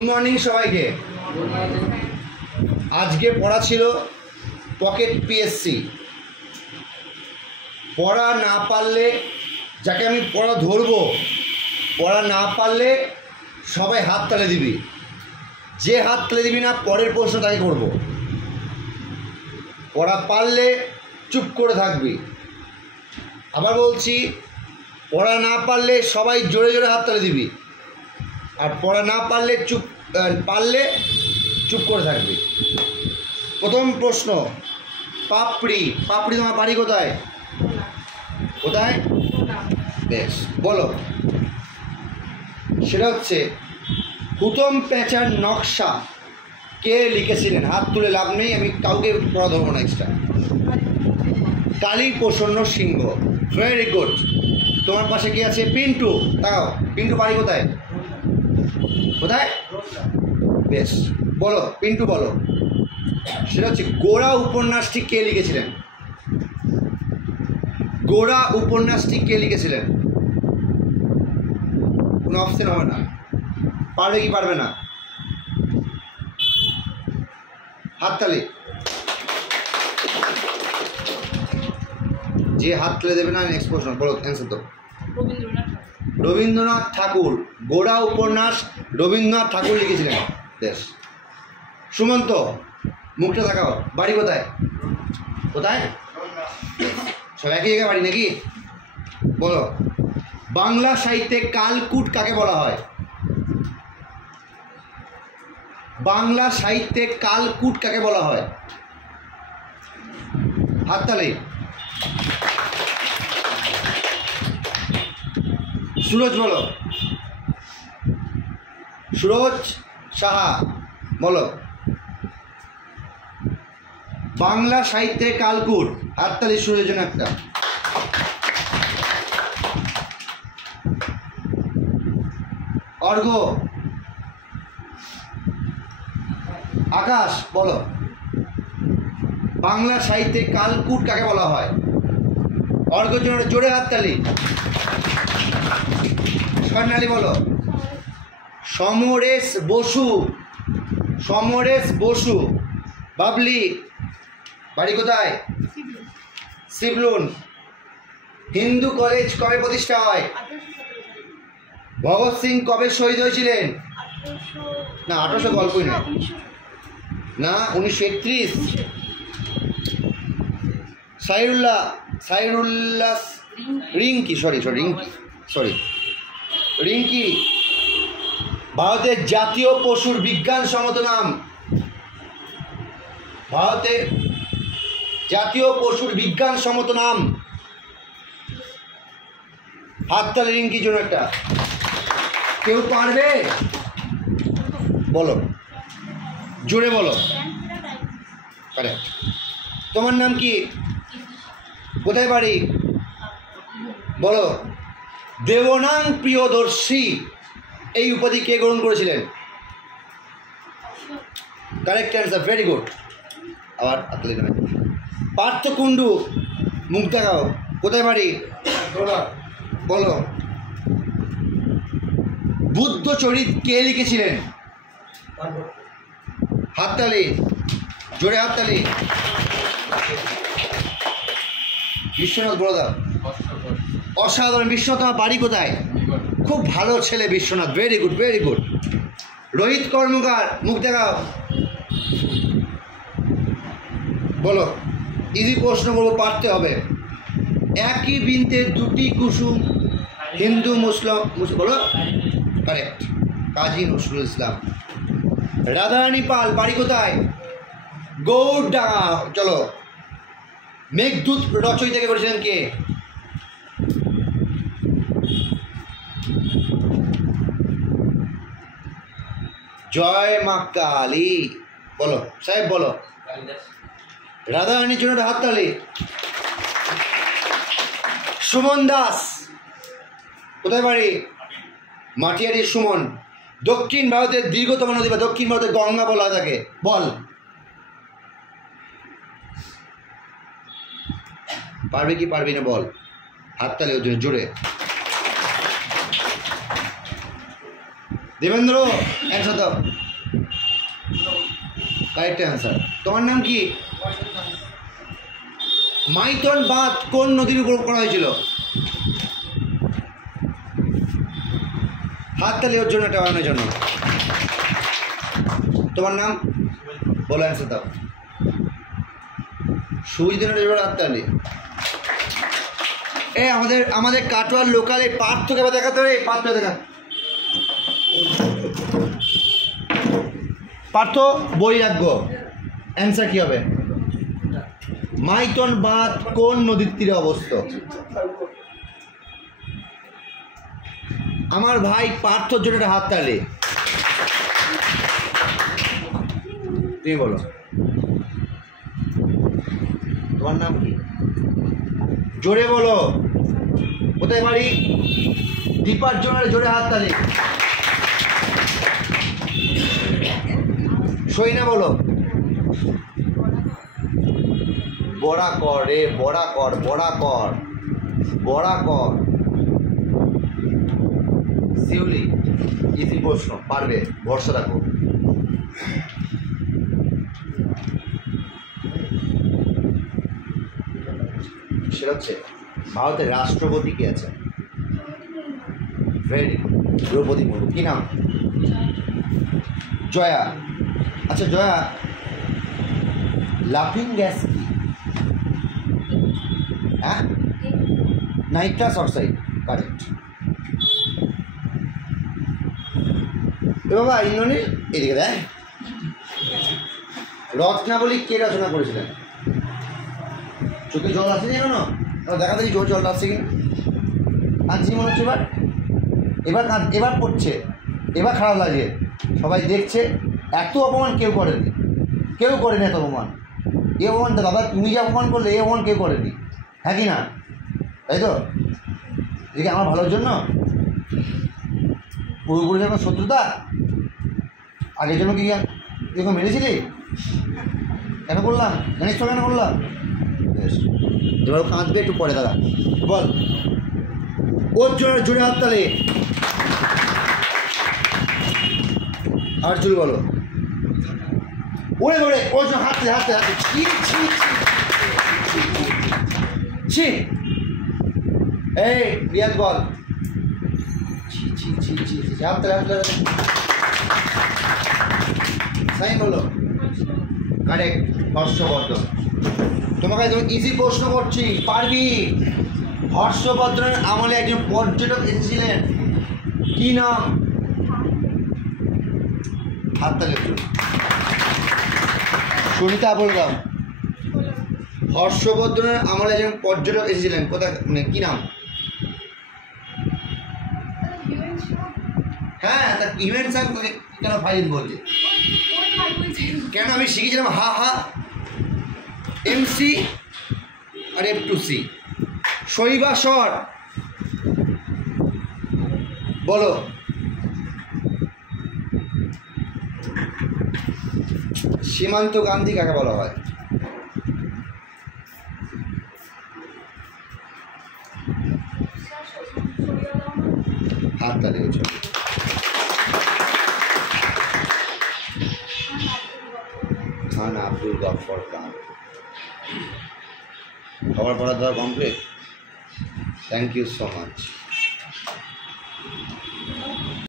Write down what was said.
Good morning सबाइके आज के पढ़ा छिलो पकेट पीएससी पढ़ा ना पारले जाके आमी पढ़ा धरबो पढ़ा ना पारले सबाई हाथ ताले दिबी जे हाथ ताले दिबी ना परेर प्रश्न ताके करबो पढ़ा पारले चुप करे थाकबी आबार बोलছি पढ़ा ना पारले सबाई जोरे जोरे हाथ ताले दिबी और पढ़ा ना पारले चुप पारले चुप करे थाकबी। प्रथम प्रश्न पापड़ी पापड़ी तुम्हार बाड़ी कोथाय कोथाय बेश बोलो सेटा हच्छे हुतम पेचार नक्शा के लिखेছিলেন हाथ तुले लाभ नहीं आमी काउके पढ़ा धरबो ना एक्सट्रा काली प्रसन्न सिंह वेरी गुड तुम्हार पाशे कि आछे पिंटू ताकाओ पिंटू बाड़ी कोथाय कोथाय बेश बोलो पिंटू बोलो সেটা হচ্ছে গোরা উপন্যাসটি কে লিখেছিলেন গোরা উপন্যাসটি কে লিখেছিলেন কোনো অপশন হবে না পারবে কি পারবে না হাততালি যে হাত তুলে দেবে না নেক্সট প্রশ্ন বলো অ্যানসার দাও রবীন্দ্রনাথ ঠাকুর গোরা উপন্যাস রবীন্দ্রনাথ ঠাকুর লিখেছিলেন বেশ সুমন্ত मुखटा देखाओ बाड़ी कोथाय कोथाय सब एक जगह बाड़ी नाकि बोलो बांगला साहित्ये कालकूट काके बला हय बांगला साहित्ये कालकूट काके बला हय हातताली सूरज बोलो सूरज साहा बोलो बांगला साहित्ये कालकूट हातताली सूरजेर जोन्नो एकटा अर्घ आकाश बोलो बांगला साहित्ये कालकूट काके बला हय अर्घेर जोन्नो जोरे हातताली स्वर्णाली बोलो समरेश बसु बाबली बाड़ी कोथाय शिवलुन हिंदू कलेज कबे प्रतिष्ठा हय भगत सिंह कबे शहीद हयेछिलेन ना 1800 गल्पई ना 1931 साइरुल्लाह रिंकी रिंकी भारतेर जातीय पशुर विज्ञान सम्मत नाम भारतेर जातीय पशुर विज्ञान सम्मत नाम हातताली रिंकिर जोन्नो एकटा केउ पारबे बोलो जोरे बोलो करेक्ट तुम्हार नाम कि कोथाय बाड़ी बोलो देवनांग प्रियदर्शी এই উপাধি কে গ্রহণ করেছিলেন करेक्ट आंसर वेरी गुड आबार हातताली नामे पार्थ कुंडू मुख देखाओ कोथाय बाड़ी बोलो बुद्ध चरित के लिखेছিলেন हातताली जोरे हातताली विश्वनाथ बोलो दाओ असाधारण विश्वनाथ तुम्हार बाड़ी कोथाय खूब भालो छेले विश्वनाथ वेरी गुड रोहित कर्मकार मुख देखाओ बोलो इजी प्रश्न करबो पारते होबे एक ही बिनते दुटी कुसुम हिंदू मुसलिम बोलो करेक्ट काजी नजरुल इस्लाम राधारानी पाल बाड़ी कोथाय गौरडांगा चलो मेघदूत रचयिता के करेছিলেন কে जय मा काली बोलो साहेब बोलो राधा रानी जोन्नो हातताली सुमन दास कोथाय बाड़ी माटियारी सुमन दक्षिण भारतेर दीर्घतम नदी बा दक्षिण भारतेर गंगा बला थाके बोल पारबे कि पारबि ना बोल हातताली जोरे দেবেন্দ্র অ্যান্সার দাও। Correct answer. তোমার নাম কি? মাইথন বাঁধ কোন নদীর উপর করা হয়েছিল? হাততালি ওর জন্য, এটা বানানোর জন্য। তোমার নাম বলো, অ্যান্সার দাও। সুবিধা হাততালি। এ আমাদের কাটোয়ার লোকালে পার্থকে দেখাতে হবে। পার্থ দেখা, পার্থ বৈরাগ্য। অ্যান্সার কি হবে? মাইথন বাঁধ কোন নদীর তীরে অবস্থিত? আমার ভাই পার্থর জন্য একটা হাততালি। তুমি বলো, তোমার নাম কি? জোরে বলো, কোথায় বাড়ি? দীপার জন্য জোরে হাততালি। সইনা বলো। বড়া কর রে, বড়া কর, বড়া কর, বড়া কর। শিউলি, ইজি প্রশ্ন, পারবে, ভরসা রাখো। সেটা হচ্ছে ভারতের রাষ্ট্রপতি কে আছে? ভেরি দ্রৌপদী মুর্মু। কি নাম? জয়া। আচ্ছা জয়া, লাফিং গ্যাস কি? হ্যাঁ, নাইট্রাস অক্সাইড। কারেক্ট। এ বাবা ইন্দ্রনীল এদিকে দেখ। রত্নাবলী কে রচনা করেছিলেন? চোখে জল আসেনি এখনো? দেখা দেখি জল আসছে কিনা। কাঁদছি মনে হচ্ছে এবার। এবার পড়ছে, এবার খারাপ লাগে। সবাই দেখছে। এত অপমান কেউ করেনি, কেউ করেনি এত অপমান। এ অপমানটা দাদা তুমি যে অপমান করলে, এই অপমান কেউ করেনি। হ্যাঁ কি না? তাই তো? এদিকে আমার ভালোর জন্য। পূর্বপুরুষের এখন শত্রুতা? আগের জন্য কি এরকম মেরেছিলি? কেন করলাম জানিস তো? কেন করলাম? এবার কাঁদবে একটু পরে। দাদা বল, ওর জোরে জোরে হাততালি। আর জোরে বলো, ওরে ওরে ওর জন্য হাততালি, হাততালি, হাততালি। ছি, এই রিয়াজ বল। ছি ছি ছি ছি ছি, হাততালি, হাততালি। সাই বলো। কারেক্ট, হর্ষবর্ধন। তোমাকে একদম ইজি প্রশ্ন করছি, পারবি। হর্ষবর্ধনের আমলে একজন পর্যটক এসেছিলেন, কি নাম? হাততালি। সুনিতা বলে দাও। হর্ষবর্ধনের আমলে একজন পর্যটক এসেছিলেন, কোথায়, মানে কি নাম? হ্যাঁ, তা ইভেন্ট স্যার কেন ফাইল বললি? কেন আমি শিখেছিলাম হা হা, এমসি আর F2C। শৈবাসর বলো। সীমান্ত গান্ধী কাকে বলা হয়? হাততালি হয়েছে। খান আব্দুল গফর খান। খবর পড়া দেওয়া complete. Thank you so much.